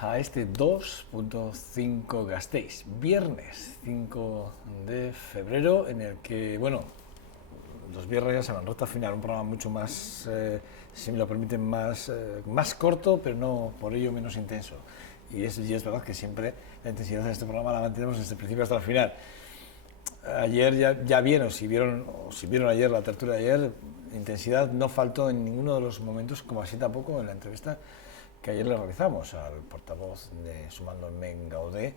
a este 2.5 Gasteiz, viernes 5 de febrero, en el que, bueno, los viernes ya se van a final, un programa mucho más, si me lo permiten, más corto, pero no por ello menos intenso. Y es verdad que siempre la intensidad de este programa la mantenemos desde el principio hasta el final. Ayer ya vieron, si vieron ayer la tertulia de ayer, intensidad no faltó en ninguno de los momentos, como así tampoco en la entrevista que ayer le realizamos al portavoz de Sumando en Gaudé,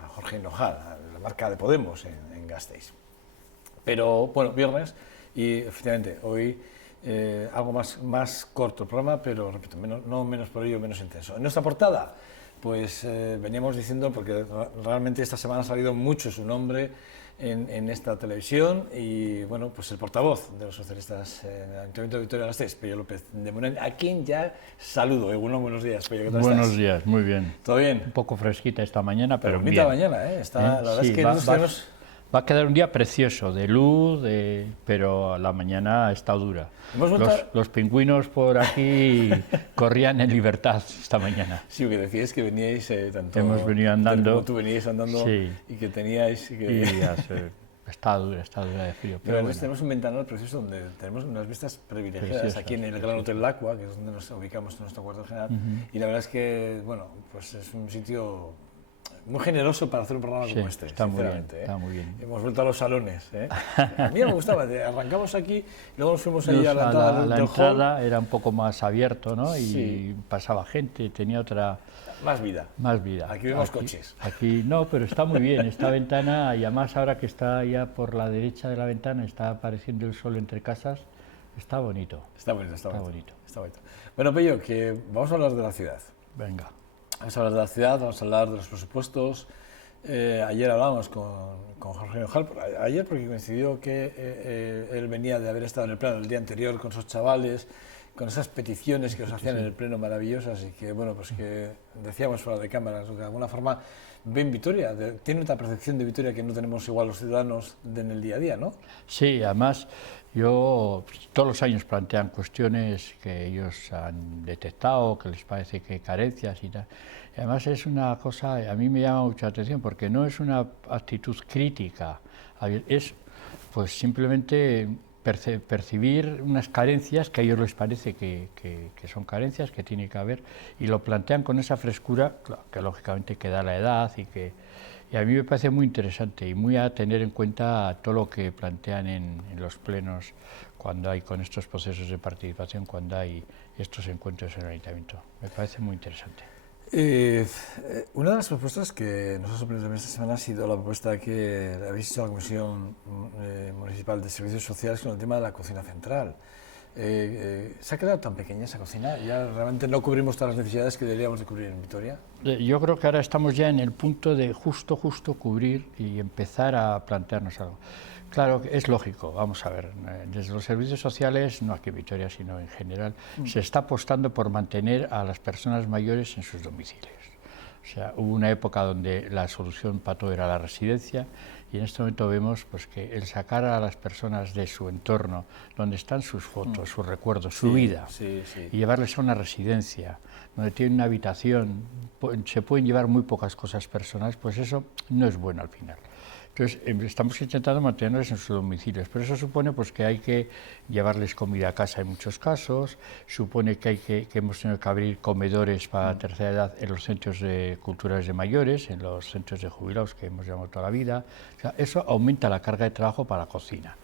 a Jorge Hinojal, a la marca de Podemos en Gasteiz. Pero bueno, viernes y efectivamente hoy algo más corto el programa, pero repito, no menos por ello, menos intenso. En nuestra portada, pues veníamos diciendo, porque realmente esta semana ha salido mucho su nombre en esta televisión, y bueno, pues el portavoz de los socialistas en el Ayuntamiento de Vitoria-Gasteiz, Pello López de Munén, a quien ya saludo. Buenos días, Pello, ¿qué tal estás? Buenos días, muy bien. ¿Todo bien? Un poco fresquita esta mañana, pero bien. Bonita mañana, ¿eh? La verdad sí, es que va a quedar un día precioso, de luz, pero la mañana está dura. Los pingüinos por aquí corrían en libertad esta mañana. Sí, que decíais que veníais tanto... Hemos venido andando. Como tú veníais andando, sí. Y que teníais... Está dura de frío. Pero bueno. Tenemos un ventanal precioso donde tenemos unas vistas privilegiadas aquí en el Gran Hotel Lacua, que es donde nos ubicamos en nuestro cuartel general. Y la verdad es que, bueno, pues es un sitio muy generoso para hacer un programa como este, está sinceramente. Está muy bien. Hemos vuelto a los salones. A mí me gustaba, arrancamos aquí, luego nos fuimos ahí a la entrada del La entrada era un poco más abierto, ¿no? Y sí. Pasaba gente, tenía otra... Más vida. Aquí vemos coches. Aquí no, pero está muy bien, esta ventana, y además ahora que está ya por la derecha de la ventana, está apareciendo el sol entre casas, está bonito. Está bonito. Bueno, Pello, que vamos a hablar de la ciudad. Venga. Vamos a hablar de la ciudad, vamos a hablar de los presupuestos. Ayer hablábamos con Jorge Hinojal, ayer porque coincidió que él venía de haber estado en el pleno el día anterior con esos chavales, con esas peticiones que os hacían en el pleno maravillosas, y que, bueno, pues que decíamos fuera de cámaras, que de alguna forma ven Vitoria, tiene otra percepción de Vitoria que no tenemos igual los ciudadanos en el día a día, ¿no? Sí, además todos los años plantean cuestiones que ellos han detectado, que les parece que hay carencias y tal. Y además es una cosa, a mí me llama mucha atención, porque no es una actitud crítica, es pues simplemente percibir unas carencias que a ellos les parece que son carencias, que tiene que haber, y lo plantean con esa frescura, que lógicamente que da la edad, y a mí me parece muy interesante y muy a tener en cuenta todo lo que plantean en los plenos cuando hay con estos procesos de participación, cuando hay estos encuentros en el Ayuntamiento. Me parece muy interesante. Una de las propuestas que nos ha sorprendido esta semana ha sido la propuesta que habéis hecho a la Comisión Municipal de Servicios Sociales con el tema de la cocina central. ¿Se ha quedado tan pequeña esa cocina? ¿Ya realmente no cubrimos todas las necesidades que deberíamos de cubrir en Vitoria? Yo creo que ahora estamos ya en el punto de justo cubrir y empezar a plantearnos algo. Claro, es lógico, vamos a ver, desde los servicios sociales, no aquí en Vitoria, sino en general, se está apostando por mantener a las personas mayores en sus domicilios. O sea, hubo una época donde la solución para todo era la residencia, y en este momento vemos pues, que el sacar a las personas de su entorno, donde están sus fotos, sus recuerdos, su vida, y llevarles a una residencia, donde tienen una habitación, se pueden llevar muy pocas cosas personales, pues eso no es bueno al final. Entonces, estamos intentando mantenerlos en sus domicilios, pero eso supone pues, que hay que llevarles comida a casa en muchos casos, supone que hemos tenido que abrir comedores para la tercera edad en los centros culturales de mayores, en los centros de jubilados que hemos llamado toda la vida. O sea, eso aumenta la carga de trabajo para la cocina.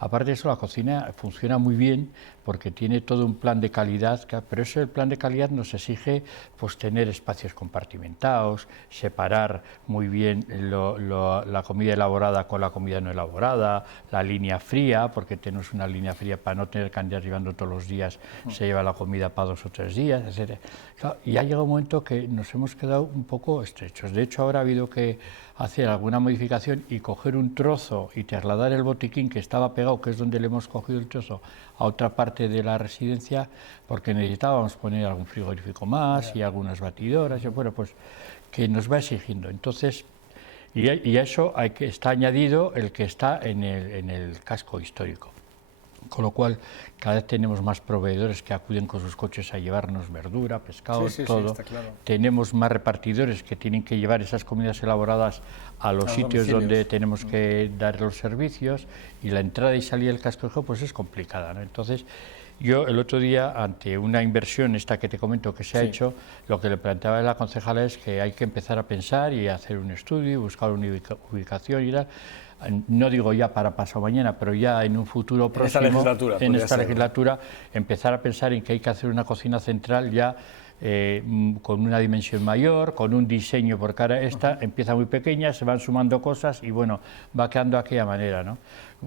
Aparte de eso, la cocina funciona muy bien porque tiene todo un plan de calidad, pero eso el plan de calidad nos exige pues, tener espacios compartimentados, separar muy bien la comida elaborada con la comida no elaborada, la línea fría, porque tenemos una línea fría para no tener que andar llevando todos los días, se lleva la comida para 2 o 3 días, etc. Claro, y ha llegado un momento que nos hemos quedado un poco estrechos. De hecho, ahora ha habido que hacer alguna modificación y coger un trozo y trasladar el botiquín que estaba pegado, que es donde le hemos cogido el trozo, a otra parte de la residencia, porque necesitábamos poner algún frigorífico más y algunas batidoras, y bueno, pues que nos va exigiendo. Entonces, y a eso está añadido el que está en el casco histórico. con lo cual cada vez tenemos más proveedores que acuden con sus coches a llevarnos verdura, pescado, todo. Está claro. Tenemos más repartidores que tienen que llevar esas comidas elaboradas a los sitios donde tenemos que dar los servicios, y la entrada y salida del casco viejo pues es complicada, ¿no? Entonces, yo el otro día, ante una inversión esta que te comento que se ha hecho, lo que le planteaba a la concejala es que hay que empezar a pensar y hacer un estudio y buscar una ubicación y tal. No digo ya para pasado mañana, pero ya en un futuro próximo, en esta legislatura, empezar a pensar en que hay que hacer una cocina central ya con una dimensión mayor, con un diseño, porque ahora esta empieza muy pequeña, se van sumando cosas y bueno, va quedando de aquella manera, ¿no?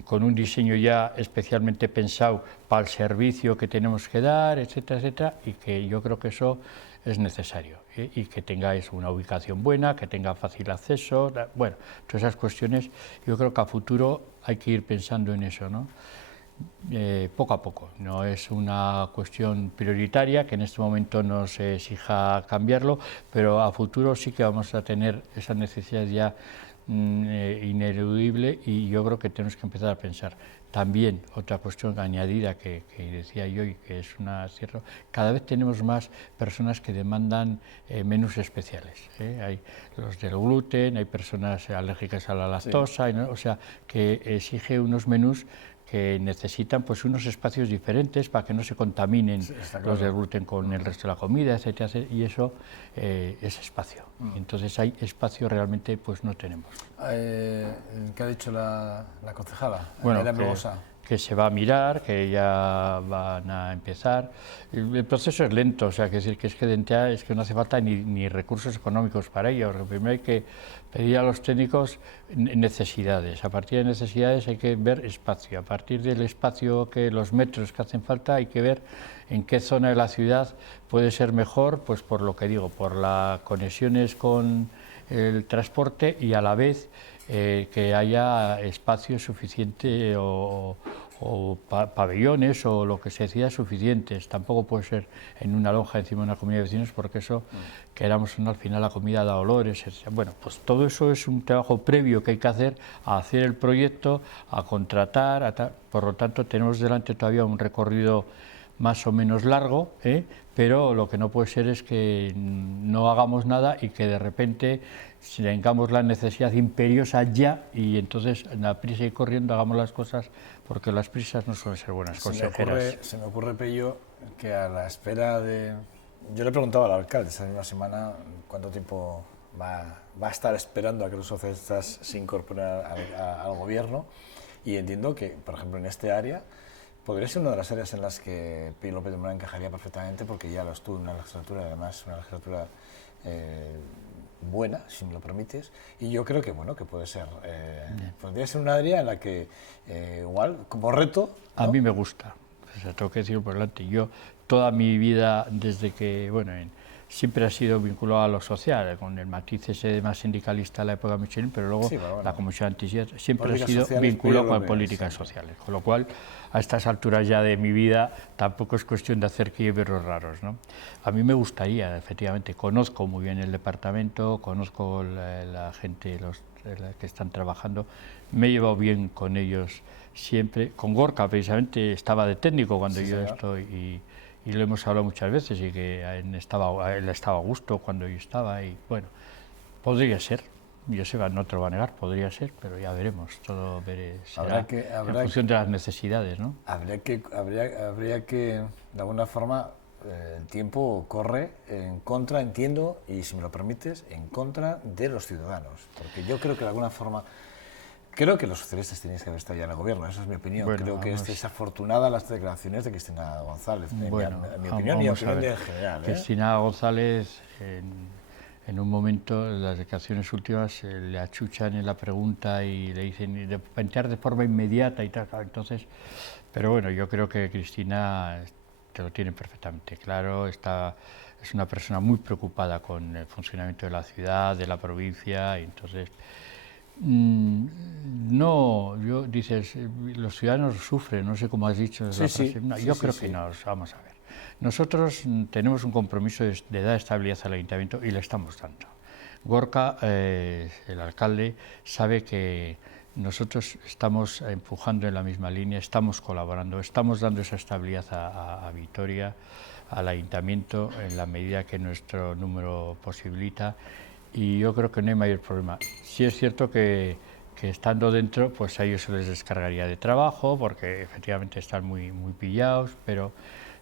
Con un diseño ya especialmente pensado para el servicio que tenemos que dar, etcétera, etcétera, y que yo creo que eso es necesario, y que tengáis una ubicación buena, que tenga fácil acceso, bueno, todas esas cuestiones, yo creo que a futuro hay que ir pensando en eso, ¿no? Poco a poco, no es una cuestión prioritaria que en este momento nos exija cambiarlo, pero a futuro sí que vamos a tener esa necesidad ya ineludible, y yo creo que tenemos que empezar a pensar. También otra cuestión añadida que decía yo y que es un acierto, cada vez tenemos más personas que demandan menús especiales, hay los del gluten, hay personas alérgicas a la lactosa, o sea, que exige unos menús que necesitan pues unos espacios diferentes para que no se contaminen los del gluten con el resto de la comida, etcétera, etcétera, y eso es espacio. Entonces hay espacio realmente pues no tenemos. ¿Qué ha dicho la concejala? Bueno, que se va a mirar, que ya van a empezar. El proceso es lento, o sea, que decir que es que de entrada es que no hace falta ni recursos económicos para ello. Primero hay que pedir a los técnicos necesidades. A partir de necesidades hay que ver espacio. A partir del espacio, que los metros que hacen falta, hay que ver en qué zona de la ciudad puede ser mejor, pues por lo que digo, por las conexiones con el transporte, y a la vez que haya espacio suficiente o pabellones o lo que se decida suficientes. Tampoco puede ser en una lonja encima de una comunidad de vecinos, porque eso, queramos o no, al final la comida da olores, etc. Bueno, pues todo eso es un trabajo previo que hay que hacer a hacer el proyecto, a contratar, por lo tanto tenemos delante todavía un recorrido más o menos largo, pero lo que no puede ser es que no hagamos nada y que de repente tengamos la necesidad imperiosa ya, y entonces a la prisa y corriendo hagamos las cosas, porque las prisas no suelen ser buenas consejeras. Se me ocurre, Pello, que a la espera de... Yo le preguntaba al alcalde esta misma semana cuánto tiempo va a estar esperando a que los socialistas se incorporen al gobierno, y entiendo que, por ejemplo, en este área podría ser una de las áreas en las que Pello López de Munain encajaría perfectamente, porque ya lo estuvo en una legislatura, además una legislatura buena, si me lo permites, y yo creo que bueno, que puede ser, podría ser un área en la que igual, como reto, ¿no? A mí me gusta, o sea, tengo que decirlo por delante. Yo toda mi vida, desde que, bueno, siempre ha sido vinculado a lo social, con el matiz ese más sindicalista de la época de Michelin, pero luego la Comisión Antisías siempre ha sido vinculado con políticas sociales, con lo cual a estas alturas ya de mi vida tampoco es cuestión de hacer quiebros raros, ¿no? A mí me gustaría, efectivamente, conozco muy bien el departamento, conozco la gente, los que están trabajando, me he llevado bien con ellos siempre. Con Gorka precisamente estaba de técnico cuando yo estoy, y lo hemos hablado muchas veces, y que él estaba a gusto cuando yo estaba, y bueno, podría ser, Joseba no te lo va a negar, podría ser, pero ya veremos, todo será en función de las necesidades, ¿no? Habría que, de alguna forma, el tiempo corre en contra, entiendo, y si me lo permites, en contra de los ciudadanos, porque yo creo que de alguna forma... Creo que los socialistas tenéis que haber estado ya en el gobierno, esa es mi opinión. Bueno, creo que es desafortunada las declaraciones de Cristina González, bueno, en mi opinión y en opinión en general. Cristina González, en un momento, las declaraciones últimas, le achuchan en la pregunta y le dicen de plantear de forma inmediata y tal. Entonces, pero bueno, yo creo que Cristina te lo tiene perfectamente claro, es una persona muy preocupada con el funcionamiento de la ciudad, de la provincia, y entonces... No, dices, los ciudadanos sufren, no sé cómo has dicho. Yo creo que no, vamos a ver. Nosotros tenemos un compromiso de dar estabilidad al ayuntamiento y le estamos dando. Gorka, el alcalde, sabe que nosotros estamos empujando en la misma línea, estamos colaborando, estamos dando esa estabilidad a Vitoria, al ayuntamiento, en la medida que nuestro número posibilita, y yo creo que no hay mayor problema. Sí es cierto que estando dentro, pues a ellos se les descargaría de trabajo, porque efectivamente están muy pillados, pero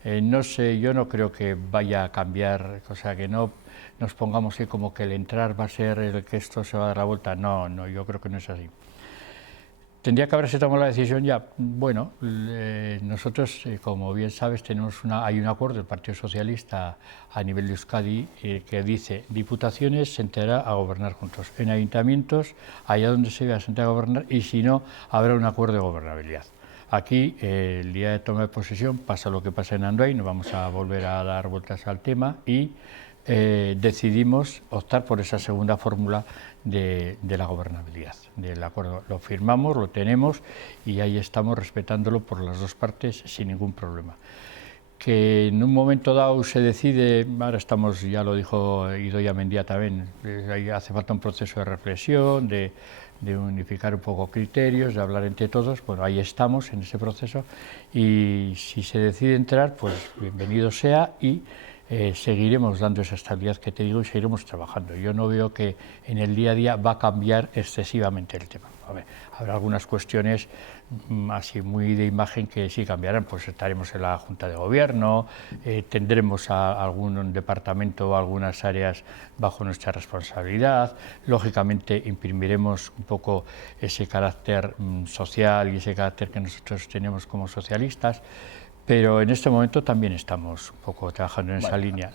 no sé, yo no creo que vaya a cambiar, o sea, que no nos pongamos ahí como que el entrar va a ser el que esto se va a dar la vuelta. No, yo creo que no es así. ¿Tendría que haberse tomado la decisión ya? Bueno, nosotros, como bien sabes, hay un acuerdo del Partido Socialista a nivel de Euskadi que dice: diputaciones se sentará a gobernar juntos, en ayuntamientos, allá donde se vea, se sentará a gobernar, y si no, habrá un acuerdo de gobernabilidad. Aquí, el día de toma de posesión, pasa lo que pasa en Andoain, no vamos a volver a dar vueltas al tema, y decidimos optar por esa segunda fórmula de la gobernabilidad, del acuerdo. Lo firmamos, lo tenemos, y ahí estamos respetándolo por las dos partes sin ningún problema. Que en un momento dado se decide, ahora estamos, ya lo dijo Idoia Mendia también, hace falta un proceso de reflexión, de unificar un poco criterios, de hablar entre todos. Bueno, ahí estamos en ese proceso, y si se decide entrar, pues bienvenido sea, y seguiremos dando esa estabilidad que te digo, y seguiremos trabajando. Yo no veo que en el día a día va a cambiar excesivamente el tema. A ver, habrá algunas cuestiones así muy de imagen que sí cambiarán, pues estaremos en la Junta de Gobierno, tendremos algún departamento o algunas áreas bajo nuestra responsabilidad, lógicamente imprimiremos un poco ese carácter social y ese carácter que nosotros tenemos como socialistas, pero en este momento también estamos un poco trabajando en esa línea.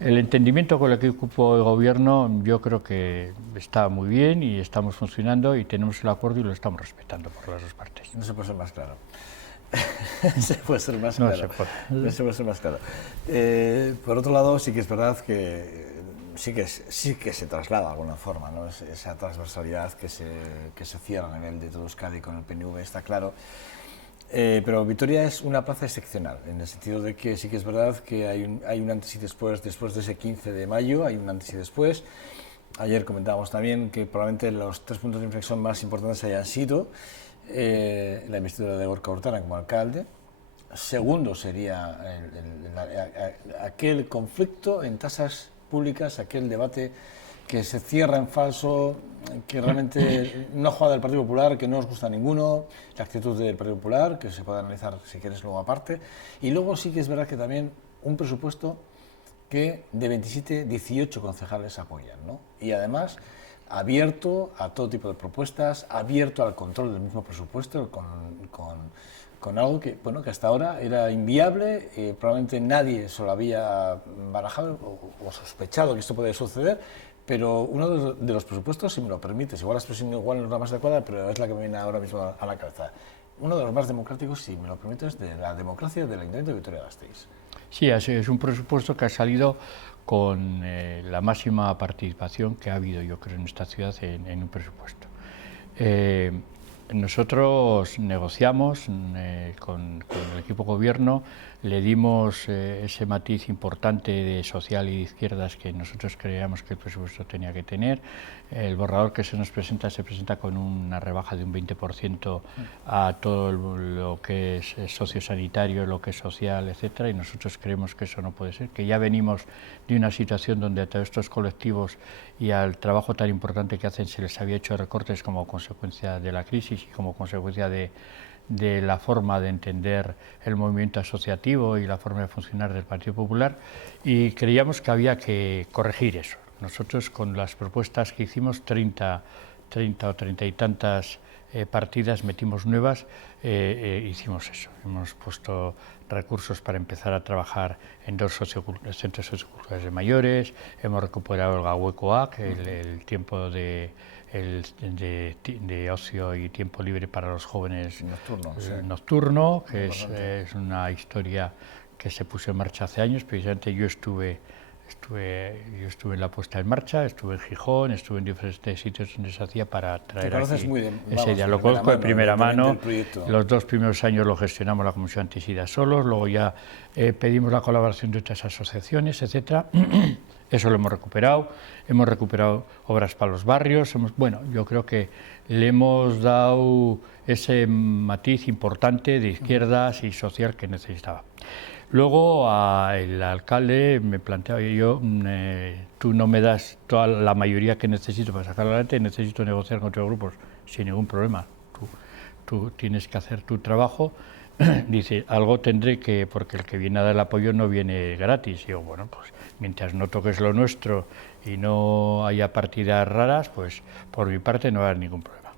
El entendimiento con el equipo de gobierno, yo creo que está muy bien y estamos funcionando y tenemos el acuerdo y lo estamos respetando por las dos partes. No se puede ser más claro. Se puede ser más No claro. No se puede ser más claro. Por otro lado, sí que es verdad que sí que se traslada de alguna forma, ¿no? Esa transversalidad que se cierra a nivel de todo Euskadi con el PNV, está claro. Pero Vitoria es una plaza excepcional, en el sentido de que sí que es verdad que hay un antes y después de ese 15 de mayo, hay un antes y después. Ayer comentábamos también que probablemente los 3 puntos de inflexión más importantes hayan sido la investidura de Gorka Urtaran como alcalde. Segundo sería aquel conflicto en tasas públicas, aquel debate que se cierra en falso, que realmente no juega del Partido Popular, que no os gusta a ninguno, la actitud del Partido Popular, que se puede analizar si quieres luego aparte. Y luego sí que es verdad que también un presupuesto que de 27, 18 concejales apoyan, ¿no? Y además abierto a todo tipo de propuestas, abierto al control del mismo presupuesto, con algo que, bueno, que hasta ahora era inviable, probablemente nadie se lo había barajado o sospechado que esto podía suceder, pero uno de los presupuestos, si me lo permites, igual la expresión igual no es la más adecuada, pero es la que me viene ahora mismo a la cabeza, uno de los más democráticos, si me lo permites, de la democracia del Ayuntamiento de Vitoria-Gasteiz. Sí, es un presupuesto que ha salido con la máxima participación que ha habido, yo creo, en esta ciudad en un presupuesto. Nosotros negociamos con el equipo gobierno, le dimos ese matiz importante de social y de izquierdas que nosotros creíamos que el presupuesto tenía que tener. El borrador que se presenta con una rebaja de un 20% a todo lo que es sociosanitario, lo que es social, etcétera, y nosotros creemos que eso no puede ser, que ya venimos de una situación donde a todos estos colectivos y al trabajo tan importante que hacen se les había hecho recortes como consecuencia de la crisis y como consecuencia de la forma de entender el movimiento asociativo y la forma de funcionar del Partido Popular, y creíamos que había que corregir eso. Nosotros, con las propuestas que hicimos, 30 o 30 y tantas partidas metimos nuevas, hicimos eso. Hemos puesto recursos para empezar a trabajar en 2 centros socioculturales de mayores, hemos recuperado el Gauekoak, el tiempo de ocio y tiempo libre para los jóvenes nocturno, que es una historia que se puso en marcha hace años. Precisamente yo estuve en la puesta en marcha, estuve en Gijón, estuve en diferentes sitios donde se hacía para traer aquí esa idea. Lo conozco de primera mano. Los 2 primeros años lo gestionamos la Comisión Antisida solos, luego ya pedimos la colaboración de otras asociaciones, etcétera. Eso lo hemos recuperado obras para los barrios, bueno, yo creo que le hemos dado ese matiz importante de izquierdas y social que necesitaba. Luego el alcalde me planteaba, tú no me das toda la mayoría que necesito para sacar adelante, necesito negociar con otros grupos sin ningún problema. Tú tienes que hacer tu trabajo. Dice, algo tendré que, porque el que viene a dar el apoyo no viene gratis. Y yo, bueno, pues mientras no toques lo nuestro y no haya partidas raras, pues por mi parte no va a haber ningún problema.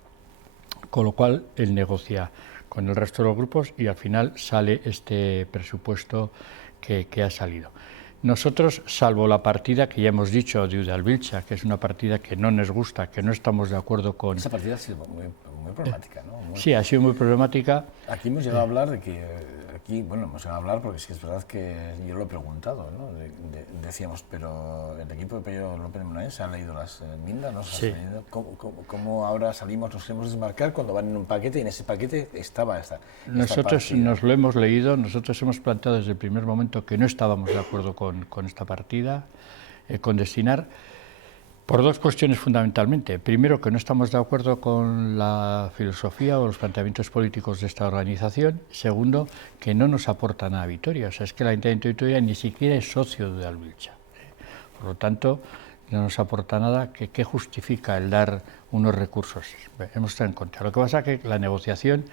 Con lo cual él negocia con el resto de los grupos y al final sale este presupuesto que ha salido. Nosotros, salvo la partida que ya hemos dicho de Udalbiltza, que es una partida que no nos gusta, que no estamos de acuerdo con... Esa partida ha sido muy problemática, ¿no? Sí, ha sido muy problemática. Aquí hemos llegado a hablar de que, hemos llegado a hablar porque sí que es verdad que yo lo he preguntado, ¿no? Decíamos, pero el equipo de Pello López de Munain se han leído las enmiendas, ¿no? Sí. ¿Cómo ahora salimos, nos queremos desmarcar cuando van en un paquete y en ese paquete estaba esta Nosotros partida? nos lo hemos leído, nosotros hemos planteado desde el primer momento que no estábamos de acuerdo con esta partida, con destinar, por dos cuestiones fundamentalmente. Primero, que no estamos de acuerdo con la filosofía o los planteamientos políticos de esta organización. Segundo, que no nos aporta nada a Vitoria. O sea, es que el Ayuntamiento de Vitoria ni siquiera es socio de Udalbiltza. Por lo tanto, no nos aporta nada. ¿Qué justifica el dar unos recursos? Hemos estado en contra. Lo que pasa es que la negociación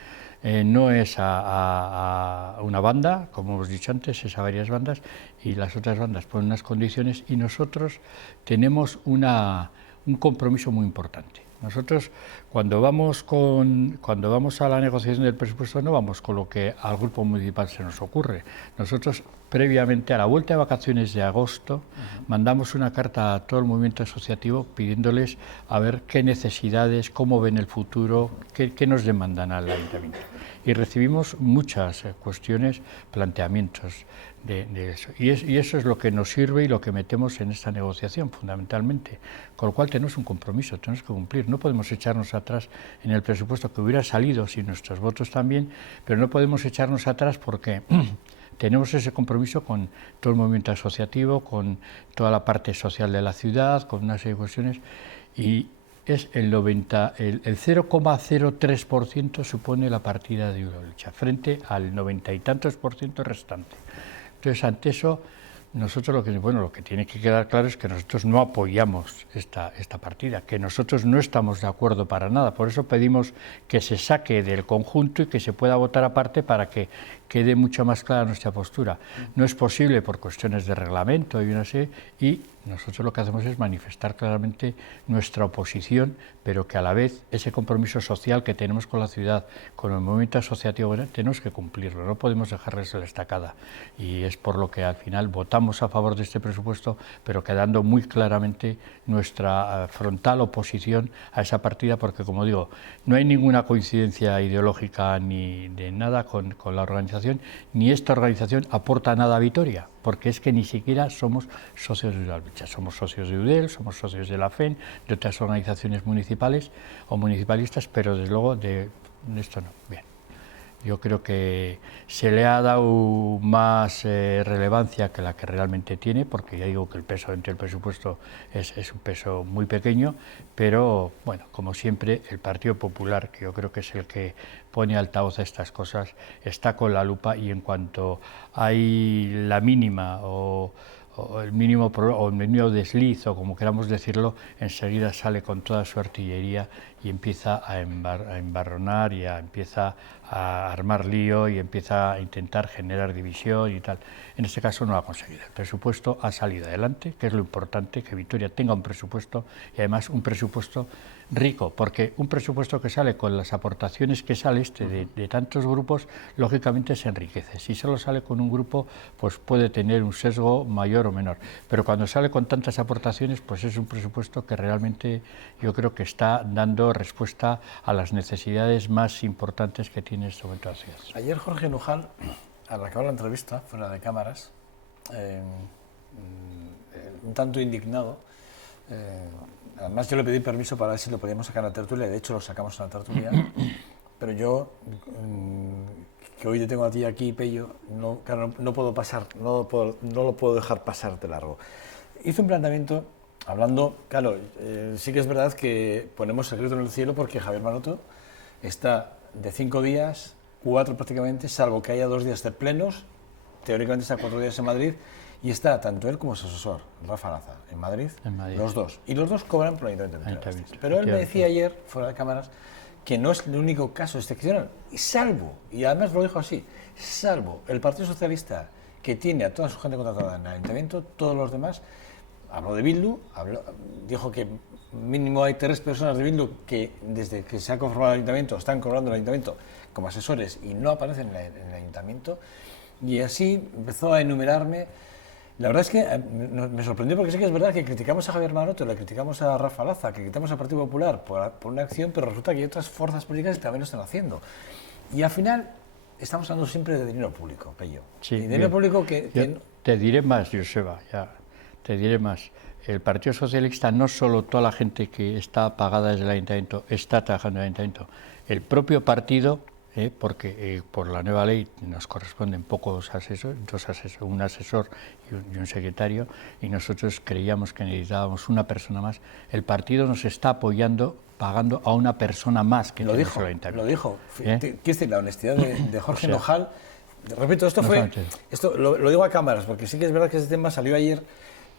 no es a una banda, como hemos dicho antes, es a varias bandas, y las otras bandas ponen unas condiciones y nosotros tenemos un compromiso muy importante. Nosotros, cuando vamos a la negociación del presupuesto, no vamos con lo que al grupo municipal se nos ocurre. Nosotros, previamente a la vuelta de vacaciones de agosto, mandamos una carta a todo el movimiento asociativo pidiéndoles a ver qué necesidades, cómo ven el futuro, qué nos demandan al ayuntamiento. Y recibimos muchas cuestiones, planteamientos de eso. Y eso es lo que nos sirve y lo que metemos en esta negociación, fundamentalmente. Con lo cual tenemos un compromiso, tenemos que cumplir. No podemos echarnos atrás en el presupuesto que hubiera salido sin nuestros votos también, pero no podemos echarnos atrás porque tenemos ese compromiso con todo el movimiento asociativo, con toda la parte social de la ciudad, con una serie de cuestiones, y es el 0,03% supone la partida de Udalbiltza, frente al 90 y tantos % restante. Entonces, ante eso, nosotros lo que tiene que quedar claro es que nosotros no apoyamos esta partida, que nosotros no estamos de acuerdo para nada. Por eso pedimos que se saque del conjunto y que se pueda votar aparte para que quede mucho más clara nuestra postura. No es posible por cuestiones de reglamento y una serie, y nosotros lo que hacemos es manifestar claramente nuestra oposición, pero que a la vez ese compromiso social que tenemos con la ciudad, con el movimiento asociativo, tenemos que cumplirlo, no podemos dejarles la estacada. Y es por lo que al final votamos a favor de este presupuesto, pero quedando muy claramente nuestra frontal oposición a esa partida, porque, como digo, no hay ninguna coincidencia ideológica ni de nada con la organización, ni esta organización aporta nada a Vitoria, porque es que ni siquiera somos socios de Udalbiltza, somos socios de UDEL, somos socios de la FEN, de otras organizaciones municipales o municipalistas, pero desde luego de esto no. Bien. Yo creo que se le ha dado más relevancia que la que realmente tiene, porque ya digo que el peso dentro del presupuesto es un peso muy pequeño, pero bueno, como siempre, el Partido Popular, que yo creo que es el que pone altavoz a estas cosas, está con la lupa, y en cuanto hay la mínima o el mínimo desliz, o como queramos decirlo, enseguida sale con toda su artillería y empieza a embarronar y empieza a armar lío y empieza a intentar generar división y tal. En este caso no lo ha conseguido. El presupuesto ha salido adelante, que es lo importante, que Vitoria tenga un presupuesto, y además un presupuesto rico, porque un presupuesto que sale con las aportaciones que sale de tantos grupos, lógicamente se enriquece. Si solo sale con un grupo, pues puede tener un sesgo mayor o menor, pero cuando sale con tantas aportaciones, pues es un presupuesto que realmente yo creo que está dando respuesta a las necesidades más importantes que tiene en este momento la ciudad. Ayer Jorge Nujal, al acabar la entrevista, fuera de cámaras, un tanto indignado, además yo le pedí permiso para ver si lo podíamos sacar a la tertulia, de hecho lo sacamos a la tertulia, pero yo, que hoy te tengo a ti aquí, Pello, no puedo pasar, no lo puedo dejar pasar de largo. hizo un planteamiento hablando, claro, sí que es verdad que ponemos el grito en el cielo porque Javier Maroto está de 5 días, 4 prácticamente, salvo que haya 2 días de plenos, teóricamente está 4 días en Madrid, y está tanto él como su asesor, Rafa Laza, en Madrid, los dos. Y los dos cobran por el Ayuntamiento de Vitoria-Gasteiz. Pero él me decía ayer, fuera de cámaras, que no es el único caso excepcional, salvo, y además lo dijo así, salvo el Partido Socialista, que tiene a toda su gente contratada en el Ayuntamiento, todos los demás, habló de Bildu, dijo que mínimo hay 3 personas de Bildu que desde que se ha conformado el Ayuntamiento están cobrando el Ayuntamiento como asesores y no aparecen en el Ayuntamiento, y así empezó a enumerarme. La verdad es que me sorprendió porque sí que es verdad que criticamos a Javier Maroto, le criticamos a Rafa Laza, que criticamos al Partido Popular por una acción, pero resulta que hay otras fuerzas políticas que también lo están haciendo. Y al final estamos hablando siempre de dinero público, Pello. Sí, y dinero público que te diré más, Joseba, ya, te diré más. El Partido Socialista, no solo toda la gente que está pagada desde el Ayuntamiento está trabajando en el Ayuntamiento, el propio partido, porque por la nueva ley nos corresponden pocos asesores, un asesor y un secretario, y nosotros creíamos que necesitábamos una persona más. El partido nos está apoyando, pagando a una persona más que lo dijo, lo dijo. La honestidad de Jorge Nojal. Repito, esto lo digo a cámaras, porque sí que es verdad que ese tema salió ayer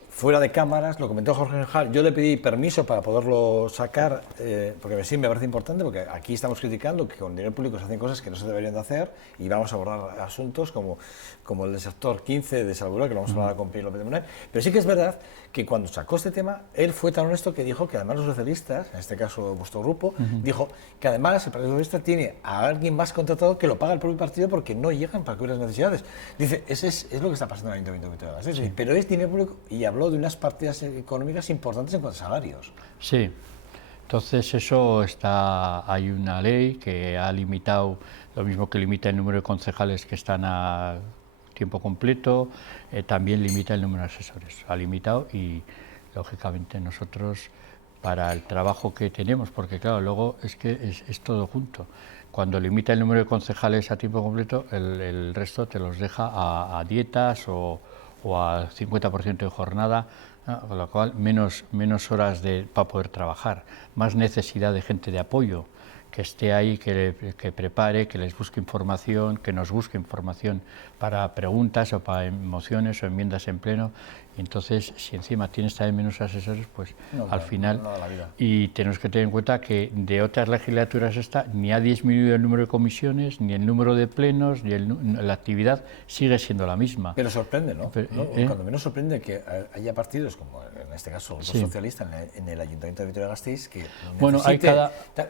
fuera de cámaras, lo comentó Jorge Nojal, yo le pedí permiso para poderlo sacar, porque sí me parece importante, porque aquí estamos criticando que con dinero público se hacen cosas que no se deberían de hacer, y vamos a abordar asuntos como el del sector 15 de Salvador, que lo vamos a hablar con Pío López de Munay, pero sí que es verdad que cuando sacó este tema, él fue tan honesto que dijo que además los socialistas, en este caso vuestro grupo, dijo que además el Partido Socialista tiene a alguien más contratado que lo paga el propio partido porque no llegan para cubrir las necesidades. Dice, es lo que está pasando en el Ayuntamiento de Vitoria-Gasteiz, pero es dinero público, y habló de unas partidas económicas importantes en cuanto a salarios. Sí, entonces eso hay una ley que ha limitado, lo mismo que limita el número de concejales que están a tiempo completo, también limita el número de asesores, ha limitado, y lógicamente nosotros para el trabajo que tenemos, porque claro, luego es que es todo junto. Cuando limita el número de concejales a tiempo completo, el resto te los deja a dietas o a 50% de jornada, ¿no? Con lo cual menos horas para poder trabajar, más necesidad de gente de apoyo, que esté ahí, que prepare, que les busque información, que nos busque información para preguntas o para mociones o enmiendas en pleno. Y entonces, si encima tienes también menos asesores, pues al final... Y tenemos que tener en cuenta que de otras legislaturas ni ha disminuido el número de comisiones, ni el número de plenos, ni la actividad sigue siendo la misma. Pero sorprende, ¿no? Cuando menos sorprende que haya partidos, como en este caso el socialista en el Ayuntamiento de Vitoria-Gasteiz, que bueno,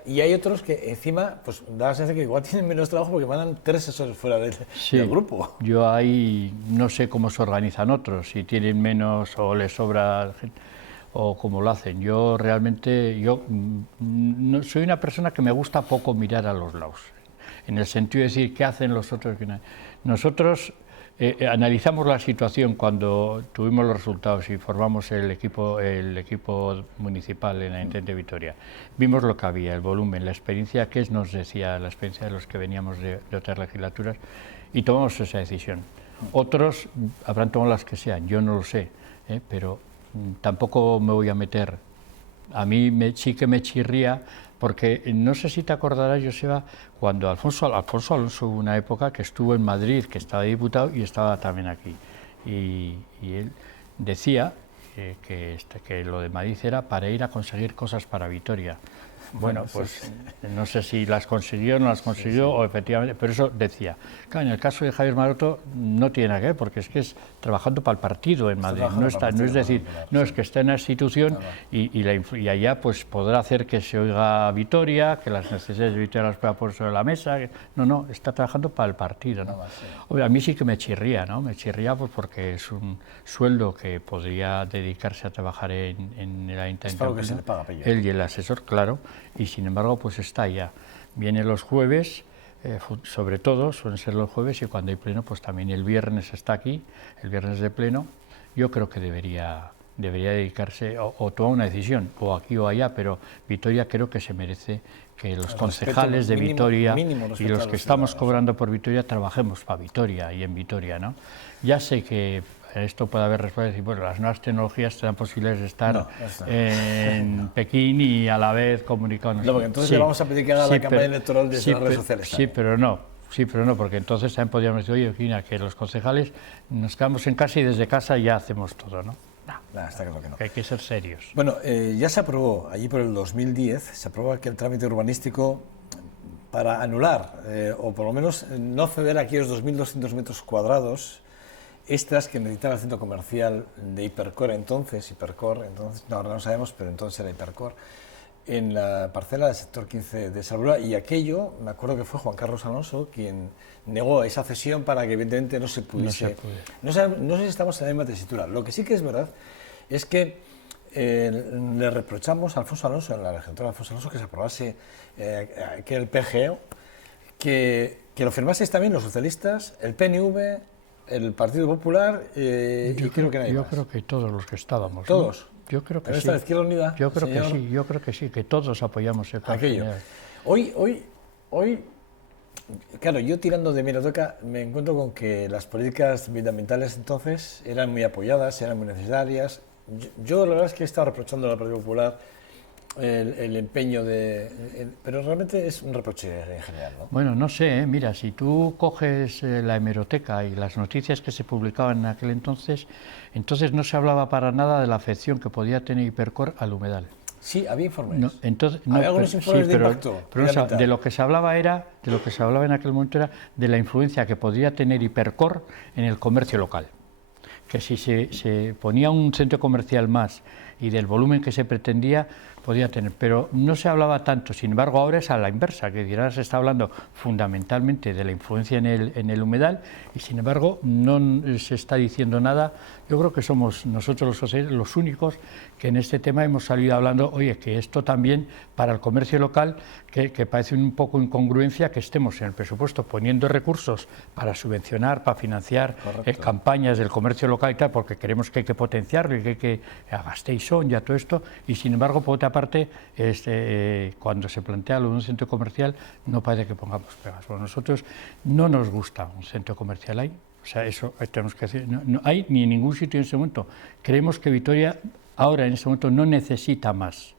y hay otros que encima, pues da la sensación que igual tienen menos trabajo porque mandan 3 asesores fuera del grupo. Yo ahí no sé cómo se organizan otros, si tienen menos o les sobra gente, o cómo lo hacen. Yo realmente no, soy una persona que me gusta poco mirar a los lados, en el sentido de decir qué hacen los otros. Nosotros analizamos la situación cuando tuvimos los resultados y formamos el equipo municipal en la Ayuntamiento de Vitoria. Vimos lo que había, el volumen, la experiencia que nos decía, la experiencia de los que veníamos de otras legislaturas, y tomamos esa decisión. Otros habrán tomado las que sean, yo no lo sé, pero tampoco me voy a meter. A mí sí que me chirría, porque no sé si te acordarás, Joseba, cuando Alfonso Alonso hubo una época que estuvo en Madrid, que estaba diputado y estaba también aquí. Y él decía que lo de Madrid era para ir a conseguir cosas para Vitoria. Bueno, pues no sé si las consiguió o no las consiguió, o efectivamente, pero eso decía. Claro, en el caso de Javier Maroto no tiene nada que ver, porque es que es trabajando para el partido en Madrid, no es que está en la institución y allá pues podrá hacer que se oiga Vitoria, que las necesidades de Vitoria las pueda poner sobre la mesa, no, está trabajando para el partido, ¿no? A mí sí que me chirría, ¿no? Me chirría pues porque es un sueldo que podría dedicarse a trabajar en el ayuntamiento. Es para lo que se le paga, Pello. Él y el asesor, claro. Y sin embargo, pues está allá. Viene los jueves, sobre todo, suelen ser los jueves, y cuando hay pleno, pues también el viernes está aquí, el viernes de pleno. Yo creo que debería dedicarse o tomar una decisión, o aquí o allá, pero Vitoria creo que se merece que los concejales de Vitoria y los que estamos cobrando por Vitoria trabajemos para Vitoria y en Vitoria, ¿no? Ya sé que esto puede haber respuestas y bueno, las nuevas tecnologías te dan posibilidades de estar No, en Pekín y a la vez comunicarnos. No, porque entonces le vamos a pedir que haga la campaña electoral desde las redes sociales. Sí, pero no, porque entonces también podríamos decir, oye, Eugenia, que los concejales nos quedamos en casa y desde casa ya hacemos todo, ¿no? Está claro que no. Que hay que ser serios. Bueno, ya se aprobó, allí por el 2010, se aprobó aquel trámite urbanístico para anular, o por lo menos no ceder aquellos 2.200 metros cuadrados extras que necesitaba el centro comercial de Hipercor entonces, no, ahora no sabemos, pero entonces era Hipercor, en la parcela del sector 15 de Salburua, y aquello, me acuerdo que fue Juan Carlos Alonso quien negó esa cesión para que evidentemente no se pudiese. No sé si estamos en la misma tesitura. Lo que sí que es verdad es que le reprochamos a Alfonso Alonso, en la legislatura de Alfonso Alonso, que se aprobase que el PGO, que lo firmaseis también los socialistas, el PNV, el Partido Popular y creo que nadie más. Yo creo que todos los que estábamos. ¿Todos? ¿No? Yo creo que sí. ¿Esta Izquierda Unida? Yo creo que sí, que todos apoyamos el plan aquello. general. Hoy, claro, yo tirando de Hemeroteca me encuentro con que las políticas medioambientales entonces eran muy apoyadas, eran muy necesarias. Yo la verdad es que he estado reprochando al Partido Popular el empeño pero realmente es un reproche en general, ¿no? Bueno, no sé, mira, si tú coges la hemeroteca y las noticias que se publicaban en aquel entonces no se hablaba para nada de la afección que podía tener Hipercor al humedal. Sí, había informes. Había algunos informes de impacto. Pero de lo que se hablaba en aquel momento era de la influencia que podría tener Hipercor en el comercio local. Que si se ponía un centro comercial más y del volumen que se pretendía, podía tener, pero no se hablaba tanto. Sin embargo, ahora es a la inversa, que ahora se está hablando fundamentalmente de la influencia en el humedal y sin embargo no se está diciendo nada. Yo creo que somos nosotros los socialistas los únicos que en este tema hemos salido hablando, oye, que esto también para el comercio local, que parece un poco incongruencia que estemos en el presupuesto poniendo recursos para subvencionar, para financiar campañas del comercio local y tal, porque creemos que hay que potenciarlo y que hay que a Gasteiz-On y a todo esto, y sin embargo, por otra parte, cuando se plantea lo de un centro comercial, no parece que pongamos pegas. Bueno, nosotros no nos gusta un centro comercial ahí, o sea, eso tenemos que decir, no hay ni en ningún sitio en ese momento. Creemos que Vitoria ahora en este momento no necesita más.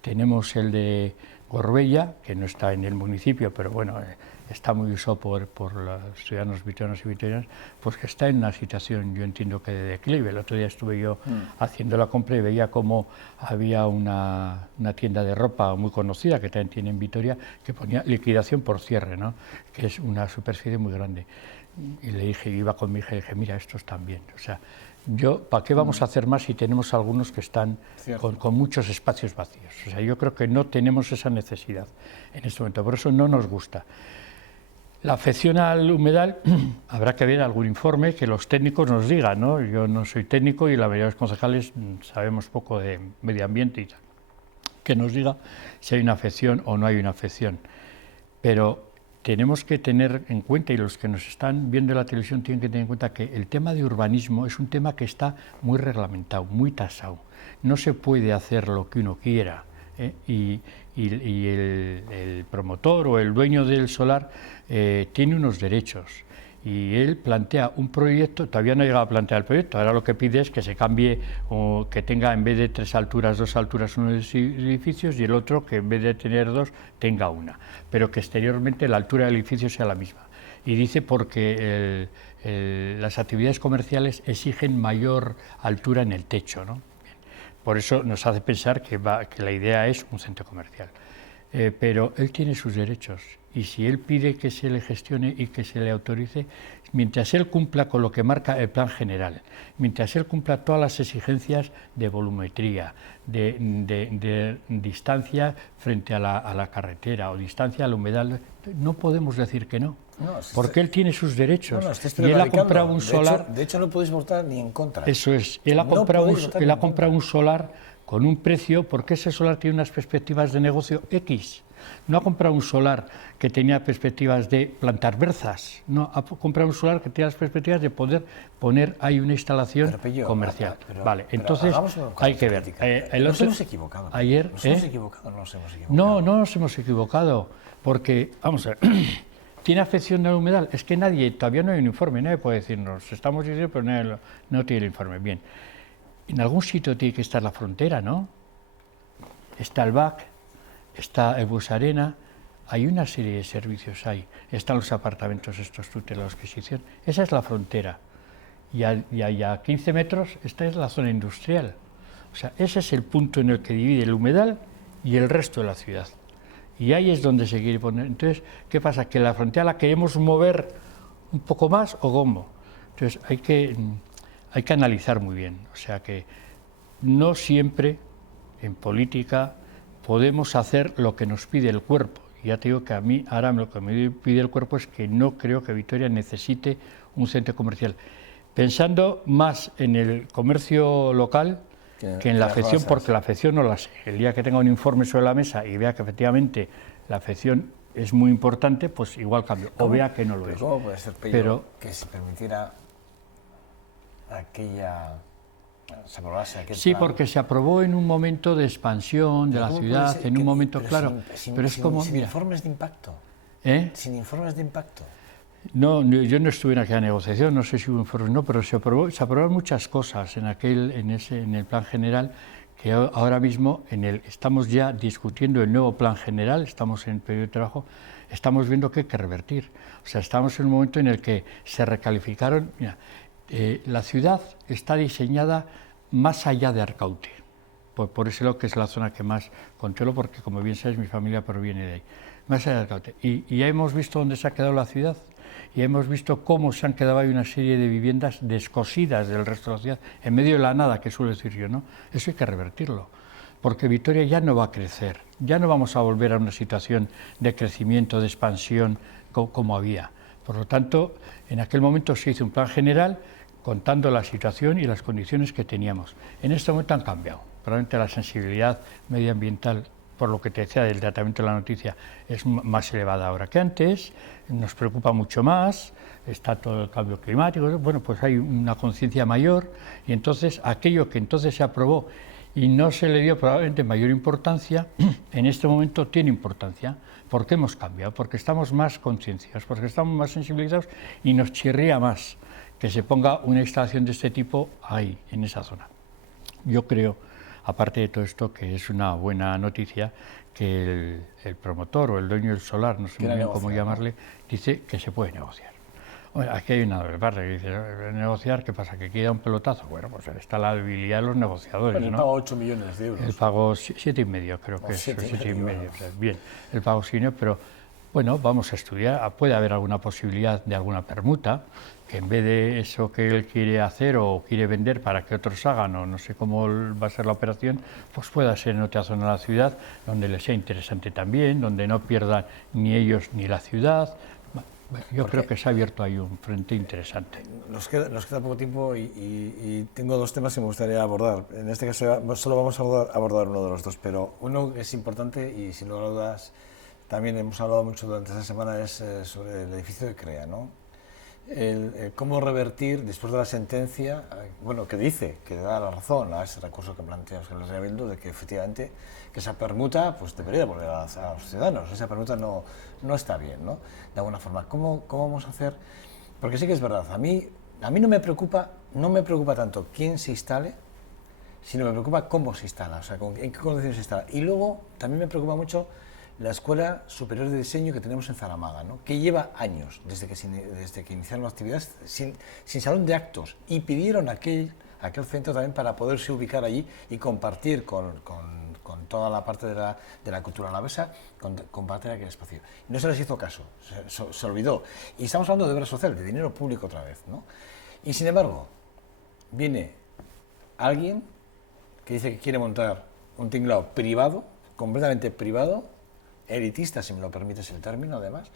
Tenemos el de Gorbella, que no está en el municipio, pero bueno, está muy usado por los ciudadanos vitorianos y vitorianas, pues que está en una situación, yo entiendo que de declive. El otro día estuve yo haciendo la compra y veía cómo había una tienda de ropa muy conocida, que también tiene en Vitoria, que ponía liquidación por cierre, ¿no? Que es una superficie muy grande. Y le dije, iba con mi hija y dije, mira, estos están bien. O sea, ¿para qué vamos a hacer más si tenemos algunos que están con muchos espacios vacíos? O sea, yo creo que no tenemos esa necesidad en este momento, por eso no nos gusta. La afección al humedal, habrá que ver algún informe que los técnicos nos digan, ¿no? Yo no soy técnico y la mayoría de los concejales sabemos poco de medio ambiente y tal. Que nos diga si hay una afección o no hay una afección. Pero tenemos que tener en cuenta, y los que nos están viendo en la televisión tienen que tener en cuenta, que el tema de urbanismo es un tema que está muy reglamentado, muy tasado. No se puede hacer lo que uno quiera, y el promotor o el dueño del solar tiene unos derechos. Y él plantea un proyecto, todavía no ha llegado a plantear el proyecto, ahora lo que pide es que se cambie, o que tenga en vez de 3 alturas, 2 alturas uno de los edificios, y el otro que en vez de tener 2 tenga una, pero que exteriormente la altura del edificio sea la misma. Y dice porque las actividades comerciales exigen mayor altura en el techo, ¿no? Bien. Por eso nos hace pensar que la idea es un centro comercial. Pero él tiene sus derechos y si él pide que se le gestione y que se le autorice, mientras él cumpla con lo que marca el plan general, mientras él cumpla todas las exigencias de volumetría, de distancia frente a la carretera o distancia al humedal, no podemos decir que no. Porque él tiene sus derechos y él ha comprado un solar. De hecho, no podéis votar ni en contra. Eso es, él ha comprado un solar con un precio, porque ese solar tiene unas perspectivas de negocio X. No ha comprado un solar que tenía perspectivas de plantar berzas, no, ha comprado un solar que tiene las perspectivas de poder poner ahí una instalación comercial. Vale, entonces hay que ver. Nos hemos equivocado. Ayer, ¿Nos hemos equivocado o no nos hemos equivocado? No nos hemos equivocado, porque, vamos a ver, ¿Tiene afección al humedal? Es que nadie, todavía no hay un informe, nadie puede decirnos, estamos diciendo, pero nadie no tiene el informe. Bien, en algún sitio tiene que estar la frontera, ¿no? Está el BAC, está el Bus Arena, hay una serie de servicios ahí, están los apartamentos estos tutelados que se hicieron, esa es la frontera. Y a 15 metros esta es la zona industrial. O sea, ese es el punto en el que divide el humedal y el resto de la ciudad. Y ahí es donde se quiere poner. Entonces, ¿qué pasa? ¿Que la frontera la queremos mover un poco más o cómo? Entonces, hay que analizar muy bien. O sea que no siempre en política podemos hacer lo que nos pide el cuerpo. Y ya te digo que a mí ahora lo que me pide el cuerpo es que no creo que Vitoria necesite un centro comercial. Pensando más en el comercio local que en la afección, porque la afección no la sé. El día que tenga un informe sobre la mesa y vea que efectivamente la afección es muy importante, pues igual cambio, o vea que no lo es. ¿Cómo puede ser, Pello, que se permitiera se aprobase aquel Sí, plan? porque se aprobó en un momento de expansión de la ciudad, en un momento claro, pero es como... Sin informes de impacto. Sin informes de impacto. No, yo no estuve en aquella negociación, no sé si hubo informes o no, pero se aprobaron muchas cosas en el plan general, que ahora mismo estamos ya discutiendo el nuevo plan general, estamos en el periodo de trabajo, estamos viendo que hay que revertir. O sea, estamos en un momento en el que se recalificaron. Mira, la ciudad está diseñada más allá de Arcaute, por eso lo que es la zona que más controlo, porque como bien sabes mi familia proviene de ahí, más allá de Arcaute. Y ya hemos visto dónde se ha quedado la ciudad. Y hemos visto cómo se han quedado ahí una serie de viviendas descosidas del resto de la ciudad, en medio de la nada, que suelo decir yo, ¿no? Eso hay que revertirlo, porque Vitoria ya no va a crecer, ya no vamos a volver a una situación de crecimiento, de expansión como había. Por lo tanto, en aquel momento se hizo un plan general contando la situación y las condiciones que teníamos. En este momento han cambiado, probablemente la sensibilidad medioambiental, por lo que te decía del tratamiento de la noticia, es más elevada ahora que antes, nos preocupa mucho más, está todo el cambio climático, bueno, pues hay una conciencia mayor y entonces aquello que entonces se aprobó y no se le dio probablemente mayor importancia, en este momento tiene importancia, porque hemos cambiado, porque estamos más concienciados, porque estamos más sensibilizados y nos chirría más que se ponga una instalación de este tipo ahí, en esa zona. Yo creo, aparte de todo esto, que es una buena noticia que el promotor o el dueño del solar, no sé muy bien cómo llamarle, dice que se puede negociar. Bueno, aquí hay una parte que dice, negociar, ¿qué pasa? ¿Que queda un pelotazo? Bueno, pues está la habilidad de los negociadores, bueno, ¿no? El pago 8 millones de euros. El pago 7,5, creo que es, 7,5. Bien, el pago sí, pero bueno, vamos a estudiar, puede haber alguna posibilidad de alguna permuta, que en vez de eso que él quiere hacer o quiere vender para que otros hagan, o no sé cómo va a ser la operación, pues pueda ser en otra zona de la ciudad, donde les sea interesante también, donde no pierdan ni ellos ni la ciudad. Yo creo que se ha abierto ahí un frente interesante. Nos queda poco tiempo y tengo dos temas que me gustaría abordar. En este caso solo vamos a abordar uno de los dos, pero uno que es importante y sin lugar a dudas también hemos hablado mucho durante esta semana es sobre el edificio de CREA, ¿no? Cómo revertir después de la sentencia, bueno, que dice, que da la razón a ese recurso que planteamos en el Reabildo, de que efectivamente que esa permuta pues debería volver a los ciudadanos, esa permuta no está bien, ¿no? De alguna forma, ¿cómo vamos a hacer? Porque sí que es verdad, a mí no me preocupa tanto quién se instale, sino me preocupa cómo se instala, o sea, en qué condiciones se instala. Y luego también me preocupa mucho la Escuela Superior de Diseño que tenemos en Zaramaga, ¿no? Que lleva años, desde que iniciaron las actividades, sin salón de actos, y pidieron aquel centro también para poderse ubicar allí y compartir con toda la parte de la cultura alavesa, compartir aquel espacio. No se les hizo caso, se olvidó. Y estamos hablando de obra social, de dinero público otra vez, ¿no? Y sin embargo, viene alguien que dice que quiere montar un tinglao privado, completamente privado, elitista, si me lo permites el término, además,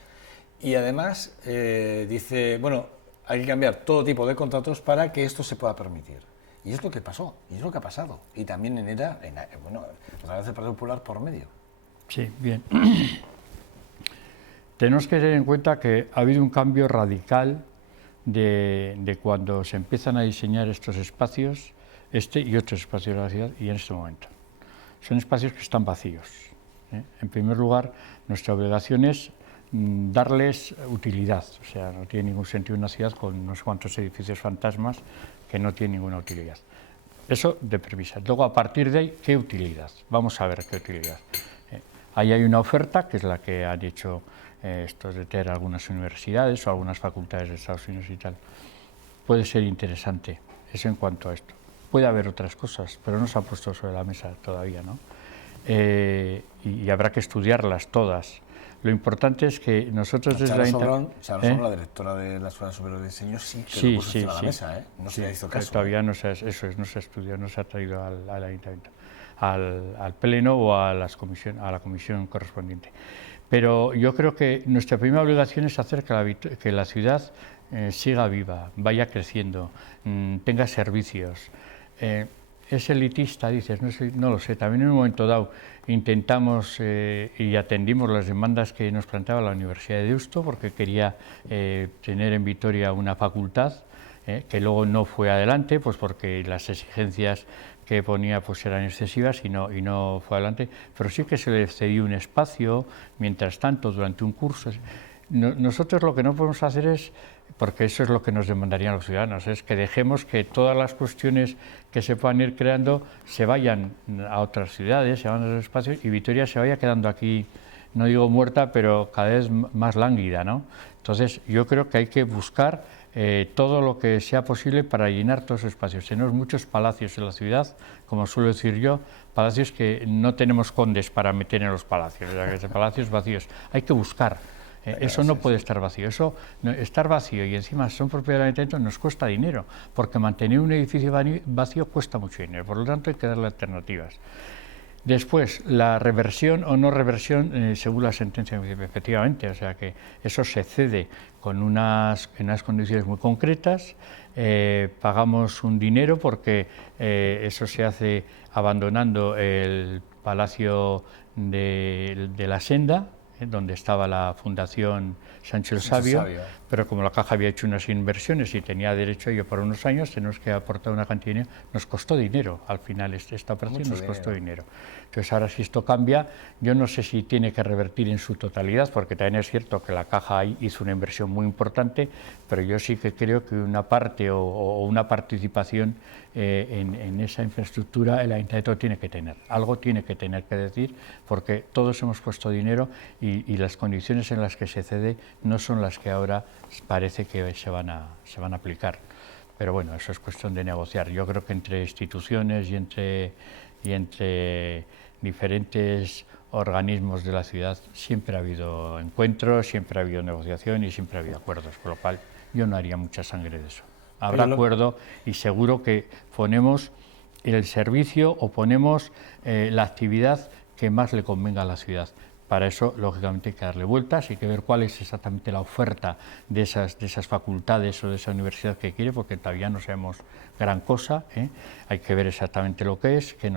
y además dice, bueno, hay que cambiar todo tipo de contratos para que esto se pueda permitir. Y es lo que pasó, y es lo que ha pasado. Y también bueno, otra vez el Partido Popular por medio. Sí, bien. Tenemos que tener en cuenta que ha habido un cambio radical de cuando se empiezan a diseñar estos espacios, este y otros espacios de la ciudad, y en este momento. Son espacios que están vacíos. En primer lugar, nuestra obligación es darles utilidad. O sea, no tiene ningún sentido una ciudad con unos cuantos edificios fantasmas que no tienen ninguna utilidad. Eso de premisa. Luego, a partir de ahí, ¿qué utilidad? Vamos a ver qué utilidad. Ahí hay una oferta, que es la que han hecho estos de TER algunas universidades o algunas facultades de Estados Unidos y tal. Puede ser interesante, eso en cuanto a esto. Puede haber otras cosas, pero no se han puesto sobre la mesa todavía, ¿no? Y habrá que estudiarlas todas. Lo importante es que nosotros desde Charo Sobrón, la directora de la Escuela Superior de Diseño, sí que lo puso encima de la mesa, no se le hizo caso. Todavía no se ha estudiado, no se ha traído al ayuntamiento, al pleno o a la comisión correspondiente. Pero yo creo que nuestra primera obligación es hacer que la ciudad siga viva, vaya creciendo, tenga servicios. Es elitista, dices, no lo sé. También en un momento dado intentamos y atendimos las demandas que nos planteaba la Universidad de Deusto, porque quería tener en Vitoria una facultad, que luego no fue adelante, pues porque las exigencias que ponía pues eran excesivas y no fue adelante, pero sí que se le cedió un espacio, mientras tanto, durante un curso. Nosotros lo que no podemos hacer es, porque eso es lo que nos demandarían los ciudadanos, es que dejemos que todas las cuestiones que se puedan ir creando se vayan a otras ciudades, se vayan a otros espacios y Vitoria se vaya quedando aquí, no digo muerta, pero cada vez más lánguida, ¿no? Entonces yo creo que hay que buscar todo lo que sea posible para llenar todos esos espacios. Tenemos muchos palacios en la ciudad, como suelo decir yo, palacios que no tenemos condes para meter en los palacios, o sea, que palacios vacíos. Hay que buscar. Eso no puede estar vacío. Estar vacío y encima son propiedad del ayuntamiento nos cuesta dinero, porque mantener un edificio vacío cuesta mucho dinero. Por lo tanto, hay que darle alternativas. Después, la reversión o no reversión, según la sentencia, efectivamente, o sea que eso se cede en unas condiciones muy concretas, pagamos un dinero porque eso se hace abandonando el Palacio de la Senda, donde estaba la Fundación Sancho el Sabio, pero como la Caja había hecho unas inversiones y tenía derecho a ello por unos años, tenemos que aportar una cantidad de dinero. Nos costó dinero, al final esta operación nos costó dinero. Entonces ahora si esto cambia, yo no sé si tiene que revertir en su totalidad, porque también es cierto que la Caja ahí hizo una inversión muy importante, pero yo sí que creo que una parte o una participación en esa infraestructura el ayuntamiento tiene que tener. Algo tiene que tener que decir, porque todos hemos puesto dinero y las condiciones en las que se cede no son las que ahora parece que se van a aplicar. Pero bueno, eso es cuestión de negociar. Yo creo que entre instituciones y entre diferentes organismos de la ciudad siempre ha habido encuentros, siempre ha habido negociación y siempre ha habido acuerdos, con lo cual yo no haría mucha sangre de eso. Habrá acuerdo y seguro que ponemos el servicio o ponemos la actividad que más le convenga a la ciudad. Para eso, lógicamente, hay que darle vueltas, hay que ver cuál es exactamente la oferta de esas facultades o de esa universidad que quiere, porque todavía no sabemos gran cosa. Hay que ver exactamente lo que es, qué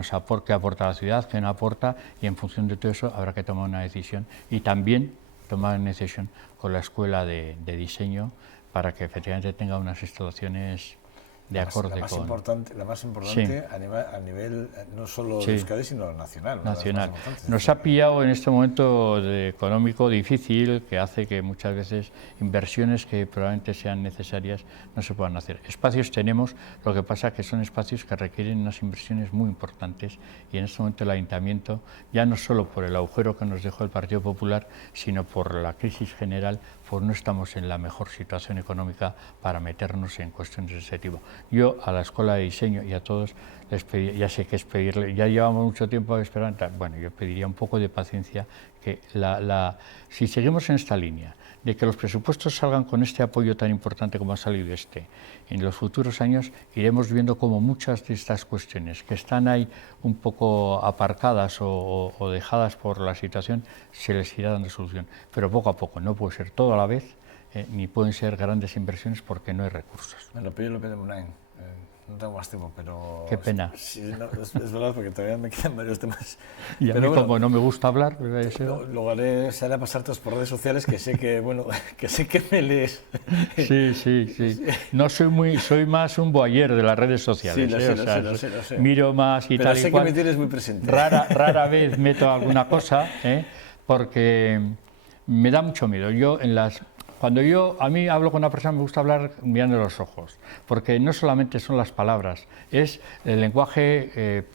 aporta a la ciudad, qué no aporta, y en función de todo eso habrá que tomar una decisión. Y también tomar una decisión con la escuela de diseño para que efectivamente tenga unas instalaciones de acorde la más importante sí. a nivel no solo de Euskadi, sino nacional. Nacional. Nos ha pillado en este momento económico difícil, que hace que muchas veces inversiones que probablemente sean necesarias no se puedan hacer. Espacios tenemos, lo que pasa es que son espacios que requieren unas inversiones muy importantes y en este momento el ayuntamiento, ya no solo por el agujero que nos dejó el Partido Popular, sino por la crisis general, pues no estamos en la mejor situación económica para meternos en cuestiones de ese tipo. Yo a la Escuela de Diseño y a todos les pedí, ya sé que es pedirle, ya llevamos mucho tiempo esperando, bueno, yo pediría un poco de paciencia, que si seguimos en esta línea, de que los presupuestos salgan con este apoyo tan importante como ha salido en los futuros años iremos viendo como muchas de estas cuestiones que están ahí un poco aparcadas o dejadas por la situación, se les irá dando solución, pero poco a poco, no puede ser todo a la vez, ni pueden ser grandes inversiones porque no hay recursos. Me lo pidió López de Munain. No tengo más tiempo, pero... Qué pena. Sí, no, es verdad, porque todavía me quedan varios temas. Y a mí, como no me gusta hablar... Luego haré pasarte por redes sociales, que sé que, bueno, que sé que me lees. Sí. No soy más un voyeur de las redes sociales. Sí, lo sé. Miro más y pero tal y sé cual. Que me tienes muy presente. Rara vez meto alguna cosa, porque... me da mucho miedo. Cuando a mí hablo con una persona me gusta hablar mirando los ojos, porque no solamente son las palabras, es el lenguaje,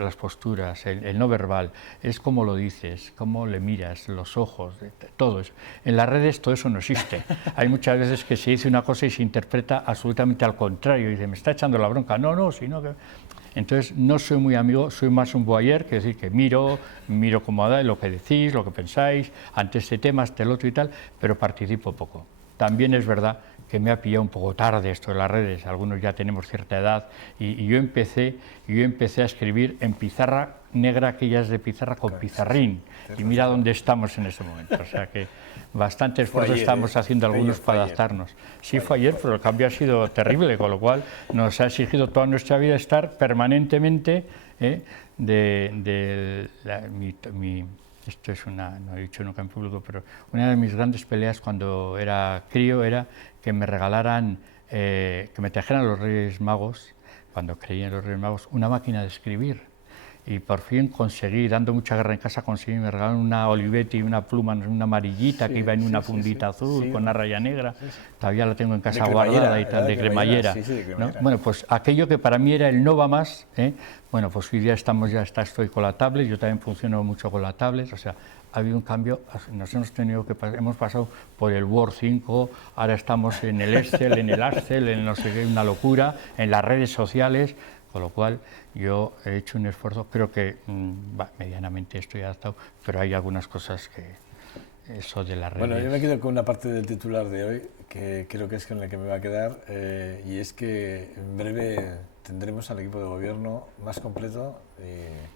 las posturas, el no verbal, es cómo lo dices, cómo le miras, los ojos, todo eso. En las redes todo eso no existe. Hay muchas veces que se dice una cosa y se interpreta absolutamente al contrario, y dice, me está echando la bronca. No, sino que... Entonces no soy muy amigo, soy más un voyeur, que decir que miro cómo da, lo que decís, lo que pensáis, ante este tema, ante el otro y tal, pero participo poco. También es verdad que me ha pillado un poco tarde esto de las redes, algunos ya tenemos cierta edad, y yo empecé a escribir en pizarra negra, aquellas de pizarra con pizarrín, y mira dónde estamos en este momento, o sea que bastante esfuerzo estamos haciendo algunos para adaptarnos. Sí, fue ayer, pero el cambio ha sido terrible, con lo cual nos ha exigido toda nuestra vida estar permanentemente esto es no he dicho nunca en público, pero una de mis grandes peleas cuando era crío era que me regalaran, que me trajeran los Reyes Magos, cuando creía en los Reyes Magos, una máquina de escribir. Y por fin conseguí, dando mucha guerra en casa, me regalaron una Olivetti, una pluma, una amarillita que iba en una fundita azul con una raya negra. Todavía la tengo en casa guardada y tal, de cremallera. ¿No? Bueno, pues aquello que para mí era el no va más, bueno, pues hoy día estoy con la tablet, yo también funciono mucho con la tablet, o sea, ha habido un cambio, hemos pasado por el Word 5, ahora estamos en el Excel, en no sé qué, una locura, en las redes sociales. Con lo cual yo he hecho un esfuerzo, creo que medianamente estoy adaptado, pero hay algunas cosas que eso de las redes... Bueno, yo me quedo con una parte del titular de hoy, que creo que es con la que me va a quedar, y es que en breve tendremos al equipo de gobierno más completo,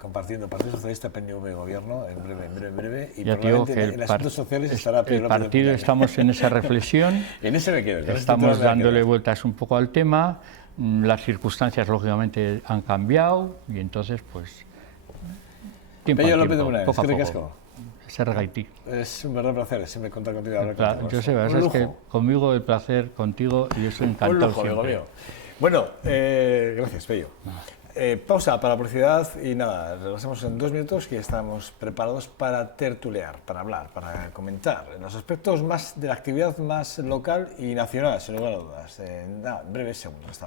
compartiendo Partido Socialista, PNV, Gobierno, en breve, y ya probablemente en asuntos sociales estará Pedro el partido, estamos en esa reflexión, en ese me quedo, estamos dándole vueltas un poco al tema. Las circunstancias, lógicamente, han cambiado y entonces, pues, Pello López de Munain, poco a poco. poco. Sergaití. Es un verdadero placer siempre contar contigo. Yo sé, es que conmigo el placer, contigo, y yo estoy encantado. Un lujo, amigo mío. Bueno, gracias, Pello. Pausa para la publicidad y nada, regresamos en 2 minutos y estamos preparados para tertulear, para hablar, para comentar en los aspectos más de la actividad más local y nacional, sin lugar a dudas. En breves segundos. Hasta